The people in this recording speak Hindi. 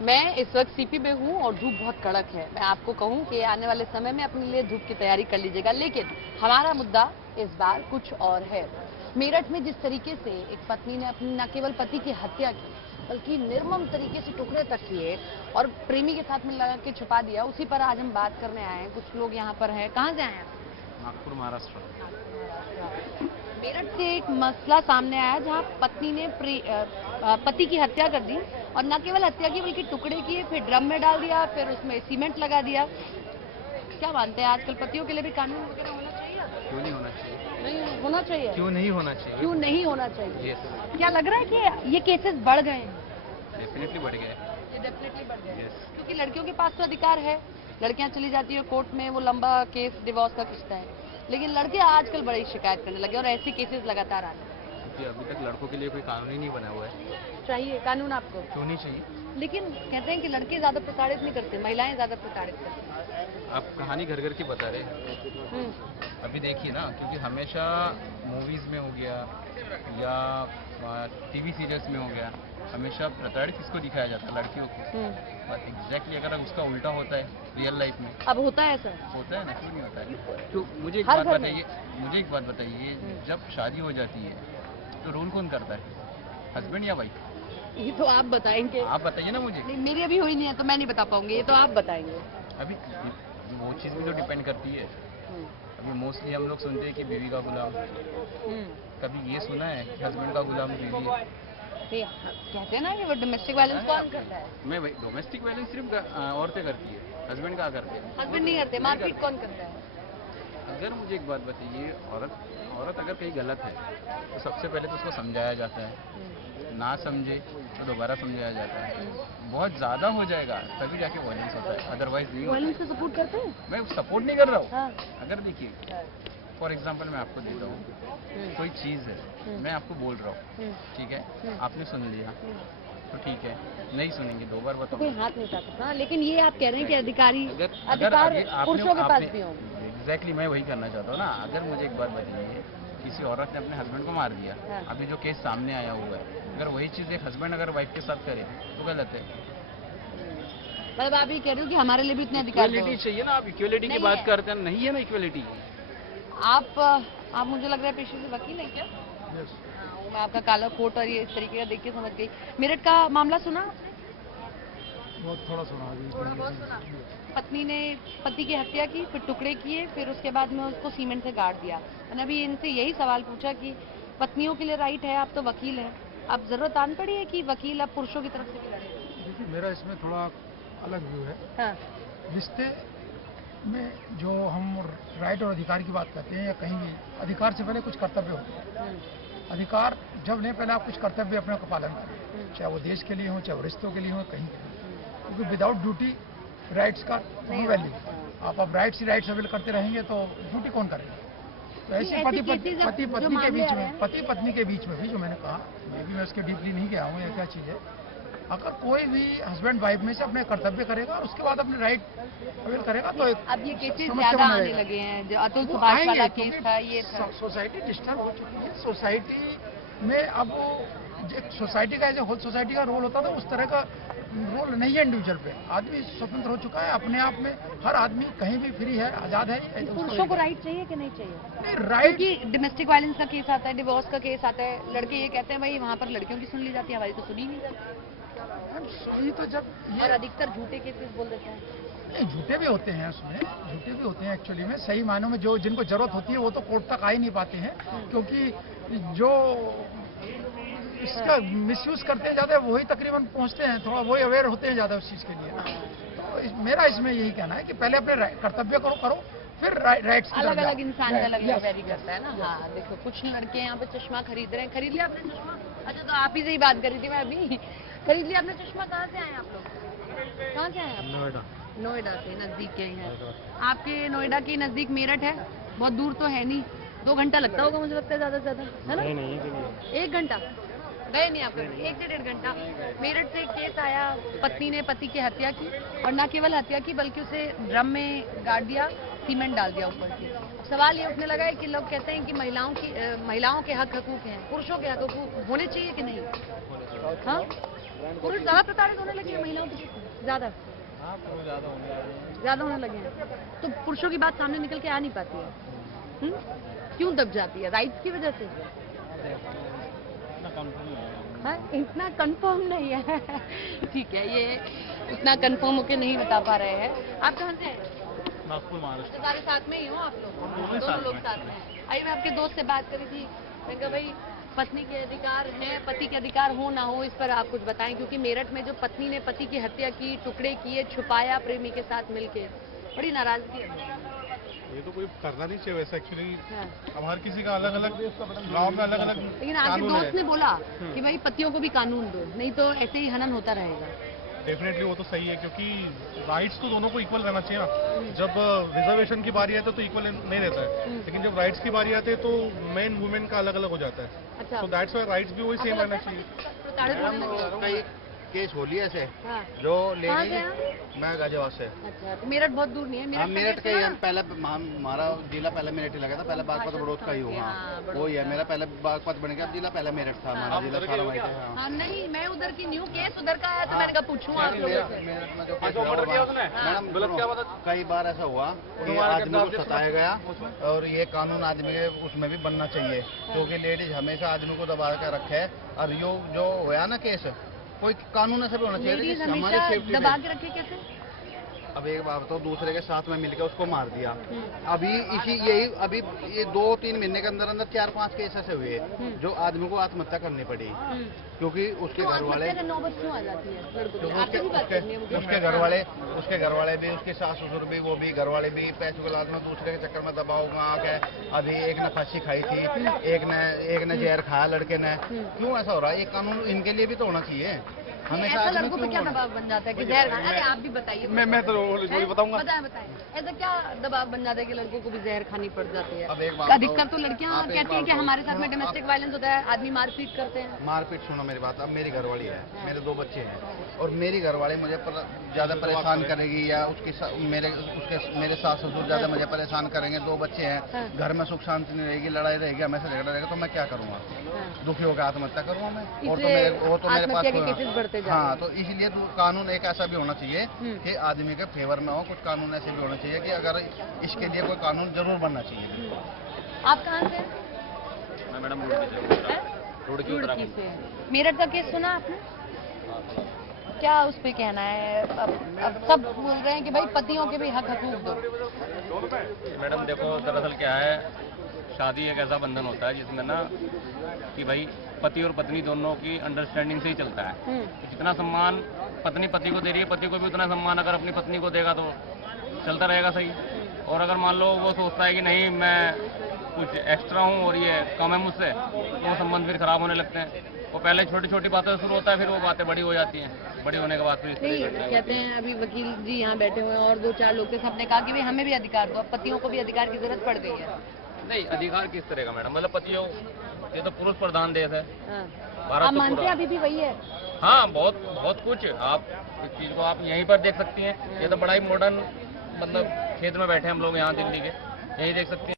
मैं इस वक्त सीपी में हूँ और धूप बहुत कड़क है। मैं आपको कहूँ कि आने वाले समय में अपने लिए धूप की तैयारी कर लीजिएगा, लेकिन हमारा मुद्दा इस बार कुछ और है। मेरठ में जिस तरीके से एक पत्नी ने अपने न केवल पति की हत्या की, बल्कि निर्मम तरीके से टुकड़े तक किए और प्रेमी के साथ में लगा के छुपा दिया, उसी पर आज हम बात करने आए हैं। कुछ लोग यहाँ पर हैं। कहाँ से आए हैं? नागपुर, महाराष्ट्र। मेरठ से एक मसला सामने आया जहां पत्नी ने पति की हत्या कर दी और न केवल हत्या की बल्कि टुकड़े किए, फिर ड्रम में डाल दिया, फिर उसमें सीमेंट लगा दिया। क्या मानते हैं आजकल पतियों के लिए भी कानून वगैरह होना चाहिए? क्यों नहीं होना चाहिए? नहीं होना चाहिए। क्यों नहीं होना चाहिए? क्यों नहीं होना चाहिए? यस, क्या लग रहा है कि ये केसेस बढ़ गए हैं? डेफिनेटली बढ़ गए। ये डेफिनेटली बढ़ गए यस। क्योंकि लड़कियों के पास तो अधिकार है। लड़कियां चली जाती है कोर्ट में, वो लंबा केस डिवोर्स का खींचता है, लेकिन लड़के आजकल बड़ी शिकायत करने लगे और ऐसी केसेस लगातार आ रहे हैं। क्योंकि अभी तक लड़कों के लिए कोई कानून ही नहीं बना हुआ है। चाहिए कानून आपको? क्यों नहीं चाहिए? लेकिन कहते हैं कि लड़के ज्यादा प्रताड़ित नहीं करते, महिलाएं ज्यादा प्रताड़ित करती आप कहानी घर घर की बता रहे हैं। अभी देखिए ना, क्योंकि हमेशा मूवीज में हो गया या टीवी सीरियल्स में हो गया, हमेशा प्रताड़ित किसको दिखाया जाता है? लड़कियों को। बट एग्जैक्टली अगर उसका उल्टा होता है रियल लाइफ में, अब होता है ऐसा? होता है ना, क्यों नहीं होता है? तो मुझे एक हर बात घर में। बताइए, जब शादी हो जाती है तो रूल कौन करता है? हस्बैंड या वाइफ? ये तो आप बताएंगे। आप बताइए ना मुझे। नहीं, मेरी अभी हुई नहीं है तो मैं नहीं बता पाऊंगी, ये तो आप बताएंगे। अभी वो चीज़ भी तो डिपेंड करती है। अभी मोस्टली हम लोग सुनते हैं कि बीवी का गुलाम। कभी ये सुना है कि हस्बैंड का गुलाम बीवी है? कहते हैं ना कि वो डोमेस्टिक वायलेंस कौन करता है? मैं भाई, डोमेस्टिक वायलेंस सिर्फ औरतें करती है, हस्बैंड क्या करते हैं? हस्बैंड नहीं करते। मारपीट कौन करता है? अगर मुझे एक बात बताइए, औरत अगर कहीं गलत है तो सबसे पहले तो उसको समझाया जाता है, ना समझे तो दोबारा समझाया जाता है। बहुत ज़्यादा हो जाएगा तभी जाके वायलेंस होता है, अदरवाइज नहीं होता। वायलेंस को सपोर्ट करते हैं? मैं सपोर्ट नहीं कर रहा हूँ। हाँ। अगर देखिए, फॉर एग्जाम्पल मैं आपको देता हूँ, कोई चीज़ है, मैं आपको बोल रहा हूँ, ठीक है, आपने सुन लिया तो ठीक है, नहीं सुनेंगे दो बार बताओ, कोई हाथ नहीं उठा सकता। लेकिन ये आप कह रहे हैं कि अधिकार अगर पुरुषों के पास भी होंगे। एग्जैक्टली मैं वही करना चाहता हूँ ना। अगर मुझे एक बात बताइए, किसी औरत ने अपने हस्बैंड को मार दिया, हाँ। अभी जो केस सामने आया हुआ है, अगर वही चीज़ एक हस्बैंड अगर वाइफ के साथ करे तो गलत है। मतलब आप ये कह रहे हो कि हमारे लिए भी इतने अधिकार इक्वलिटी चाहिए ना। आप इक्वलिटी की बात करते हैं, नहीं है ना इक्वलिटी। आप मुझे लग रहा है पेशे से वकील है क्या? मैं आपका काला कोट और ये इस तरीके का देख के समझ गई। मेरठ का मामला सुना आपने? थोड़ा सुना। पत्नी ने पति की हत्या की, फिर टुकड़े किए, फिर उसके बाद में उसको सीमेंट से गाड़ दिया। मैंने अभी इनसे यही सवाल पूछा कि पत्नियों के लिए राइट है, आप तो वकील हैं, अब जरूरत आन पड़ी है कि वकील अब पुरुषों की तरफ से भी लड़े? देखिए, मेरा इसमें थोड़ा अलग व्यू है। हाँ। रिश्ते में जो हम राइट और अधिकार की बात करते हैं या कहीं भी, अधिकार से पहले कुछ कर्तव्य होते हैं। अधिकार जब नहीं, पहले आप कुछ कर्तव्य अपने का पालन करें, चाहे वो देश के लिए हो, चाहे वो रिश्तों के लिए हो, कहीं के लिए, क्योंकि विदाउट ड्यूटी राइट्स का नो वैल्यू। आप अब राइट्स ही राइट्स अवेल करते रहेंगे तो ड्यूटी कौन करेगा? तो ऐसे पति पत्नी के बीच में भी जो मैंने कहा, मैं उसके डीपली नहीं गया हूँ या क्या चीज़ है, अगर कोई भी हस्बैंड वाइफ में से अपने कर्तव्य करेगा, उसके बाद अपने राइट अवेल करेगा तो अब ये केसेस ज्यादा आने लगे हैं। जो अतुल सुभाष वाला केस था, ये था। सोसाइटी डिस्टर्ब हो चुकी है। सोसाइटी में अब एक सोसाइटी का जो होल सोसाइटी का रोल होता था, उस तरह का रोल नहीं है इंडिविजुअल पे। आदमी स्वतंत्र हो चुका है अपने आप में, हर आदमी कहीं भी फ्री है, आजाद है। पुरुषों को राइट चाहिए कि नहीं चाहिए? नहीं, राइट, क्योंकि डोमेस्टिक वायलेंस का केस आता है, डिवोर्स का केस आता है, लड़के ये कहते हैं भाई वहाँ पर लड़कियों की सुन ली जाती है, हमारी तो सुनी नहीं जाती। सुनी तो जब ये, और अधिकतर झूठे केसेस बोल देते हैं। नहीं, झूठे भी होते हैं, उसमें झूठे भी होते हैं एक्चुअली में। सही मायनों में जो जिनको जरूरत होती है वो तो कोर्ट तक आ ही नहीं पाते हैं, क्योंकि जो इसका मिसयूज करते हैं ज़्यादा वही तकरीबन पहुंचते हैं, थोड़ा वही अवेयर होते हैं ज़्यादा उस चीज़ के लिए। तो मेरा इसमें यही कहना है कि पहले अपने कर्तव्य करो, फिर राइट्स। अलग अलग इंसान का अलग अलग वेरी करता है ना। हाँ, देखो कुछ लड़के यहाँ पे चश्मा खरीद रहे हैं। खरीद लिया आपने चश्मा? अच्छा, तो आप ही से ही बात करी थी मैं अभी। खरीद लिया आपने चश्मा? कहाँ से आए आप लोग? कहाँ से आए आप? नोएडा। नोएडा से नजदीक के हैं आपके? नोएडा के नजदीक मेरठ है, बहुत दूर तो है नहीं। 2 घंटा लगता होगा मुझे लगता है, ज्यादा से ज्यादा, है ना? नहीं, 1 घंटा गए नहीं आप? 1 से 1.5 घंटा। मेरठ से एक केस आया, पत्नी ने पति की हत्या की और न केवल हत्या की बल्कि उसे ड्रम में गाड़ दिया, सीमेंट डाल दिया ऊपर से। सवाल ये उठने लगा है कि लोग कहते हैं कि महिलाओं के हक हकूक हैं, पुरुषों के हक हकूक होने चाहिए कि नहीं? हाँ, पुरुष ज्यादा प्रताड़ित होने लगे हैं महिलाओं के ज्यादा ज्यादा होने लगे हैं, तो पुरुषों की बात सामने निकल के आ नहीं पाती है। क्यों दब जाती है? राइट्स की वजह से? हाँ, इतना कंफर्म नहीं है। ठीक है, ये इतना कंफर्म होके नहीं बता पा रहे हैं। आप कहाँ से हैं? नागपुर महाराष्ट्र। तो सारे साथ में ही हो आप लोग? दोनों लोग साथ में हैं। अभी मैं आपके दोस्त से बात करी थी, मैं कहा भाई पत्नी के अधिकार हैं, पति के अधिकार हो ना हो, इस पर आप कुछ बताएं, क्योंकि मेरठ में जो पत्नी ने पति की हत्या की, टुकड़े किए, छुपाया प्रेमी के साथ मिलके, बड़ी नाराजगी है। ये तो कोई करना नहीं चाहिए वैसे एक्चुअली। हाँ। अब हर किसी का अलग अलग गाँव में अलग अलग लेकिन आपके दोस्त ने बोला कि भाई पतियों को भी कानून दो, नहीं तो ऐसे ही हनन होता रहेगा। डेफिनेटली वो तो सही है, क्योंकि राइट्स तो दोनों को इक्वल रहना चाहिए ना। जब रिजर्वेशन की बारी आती है तो इक्वल नहीं रहता है, लेकिन जब राइट्स की बारी आती है तो मेन वुमेन का अलग अलग हो जाता है। अच्छा, तो दैट्स व्हाई राइट्स भी वही सेम रहना चाहिए। प्रताड़ित होने लगे। कई केस हो लिए ऐसे हाँ। जो कहाँ से लेडी हैं? मैं गाजियाबाद से। अच्छा, तो मेरठ बहुत दूर नहीं है। हाँ, मेरठ का का ही केस है। ना? पहले हमारा जिला पहले मेरठ ही लगा था, पहले बागपत बड़ौद का ही हुआ। हाँ, बड़ौद वही है, का। मेरा पहले बागपत बन गया, अब जिला पहले मेरठ था हमारा जिला सारा वही था। हाँ। हाँ, नहीं, मैं उधर की न्यू केस उधर का है, तो मैंने कहा पूछूं आप लोगों से। मेरठ में जो केस हुआ मैडम, सुनो, कई बार ऐसा हुआ कि आदमी को सताया गया, और ये कानून आदमी के उसमें भी बनना चाहिए, क्योंकि लेडीज हमेशा आदमी को दबा के रखे। और जो हुआ ना केस, कोई कानून ऐसा भी होना चाहिए लेडीज कि हमारी हमेशा सेफ्टी दबा में। के रखे कैसे? अब एक बात तो दूसरे के साथ में मिलकर उसको मार दिया। अभी अभी ये 2-3 महीने के अंदर अंदर 4-5 केस ऐसे हुए जो आदमी को आत्महत्या करनी पड़ी, क्योंकि उसके घर वाले आत्महत्या की नौबत क्यों आ जाती है लड़कों की? क्योंकि आपसे भी बात करनी है मुझे। उसके घर वाले भी, उसके सास ससुर भी, वो भी घर वाले भी पैसों के लालच में दूसरे के चक्कर में दबाव में आके अभी एक ने फांसी खाई थी, एक ने जहर खाया लड़के ने। क्यों ऐसा हो रहा है? ये कानून इनके लिए भी तो होना चाहिए। हमेशा ऐसा आदमी लड़कों पे क्यों क्या दबाव बन जाता है कि जहर खाना? अरे आप भी बताइए। मैं तो वही बताऊंगा। बताएं ऐसा क्या दबाव बन जाता है कि लड़कों को भी जहर खानी पड़ जाती है? अब एक बात अधिकतर तो लड़कियां आप एक कहती हैं बात कि हमारे साथ सुनो, में डोमेस्टिक वायलेंस होता है, आदमी मारपीट करते हैं। मारपीट, सुनो मेरी बात। अब मेरी घरवाली है, मेरे 2 बच्चे हैं, और मेरी घरवाली मुझे ज्यादा परेशान करेगी या मेरे सास ससुर ज्यादा मुझे परेशान करेंगे, 2 बच्चे हैं, घर में सुख शांति नहीं रहेगी, लड़ाई रहेगी, हमेशा झगड़ा रहेगा, तो मैं क्या करूँगा? दुखी होकर आत्महत्या करूँगा मैं? और तो मेरे आत्महत्या के केसेस बढ़ते जा रहे हैं। हाँ, तो इसलिए तो कानून एक ऐसा भी होना चाहिए कि आदमी के फेवर में हो। कुछ कानून ऐसे भी होना चाहिए कि अगर इसके लिए कोई कानून जरूर बनना चाहिए। आप कहाँ से? मैं मैडम रुड़की से। मेरठ का केस सुना आपने? क्या उस पे कहना है? अब सब बोल रहे हैं कि भाई पतियों के भी हक हकूक दो। मैडम देखो, दरअसल क्या है, शादी एक ऐसा बंधन होता है जिसमें ना कि भाई पति और पत्नी दोनों की अंडरस्टैंडिंग से ही चलता है। जितना सम्मान पत्नी पति को दे रही है, पति को भी उतना सम्मान अगर अपनी पत्नी को देगा तो चलता रहेगा सही। और अगर मान लो वो सोचता है कि नहीं मैं कुछ एक्स्ट्रा हूँ और ये कम है मुझसे, तो वो संबंध फिर खराब होने लगते हैं। वो पहले छोटी छोटी बातों से शुरू होता है, फिर वो बातें बड़ी हो जाती हैं, बड़ी होने के बाद फिर नहीं, कहते हैं अभी वकील जी यहाँ बैठे हुए हैं और 2-4 लोग थे, सबने कहा कि भाई हमें भी अधिकार दो। अब पतियों को भी अधिकार की जरूरत पड़ गई है। नहीं, अधिकार किस तरह का मैडम? मतलब पतियों, ये तो पुरुष प्रधान देश है हाँ। भारत आप तो मानते पूरा। हैं अभी भी वही है? हाँ, बहुत कुछ। आप इस चीज को आप यहीं पर देख सकती हैं। ये तो बड़ा ही मॉडर्न मतलब क्षेत्र में बैठे हम लोग यहाँ दिल्ली के, यही देख सकते हैं।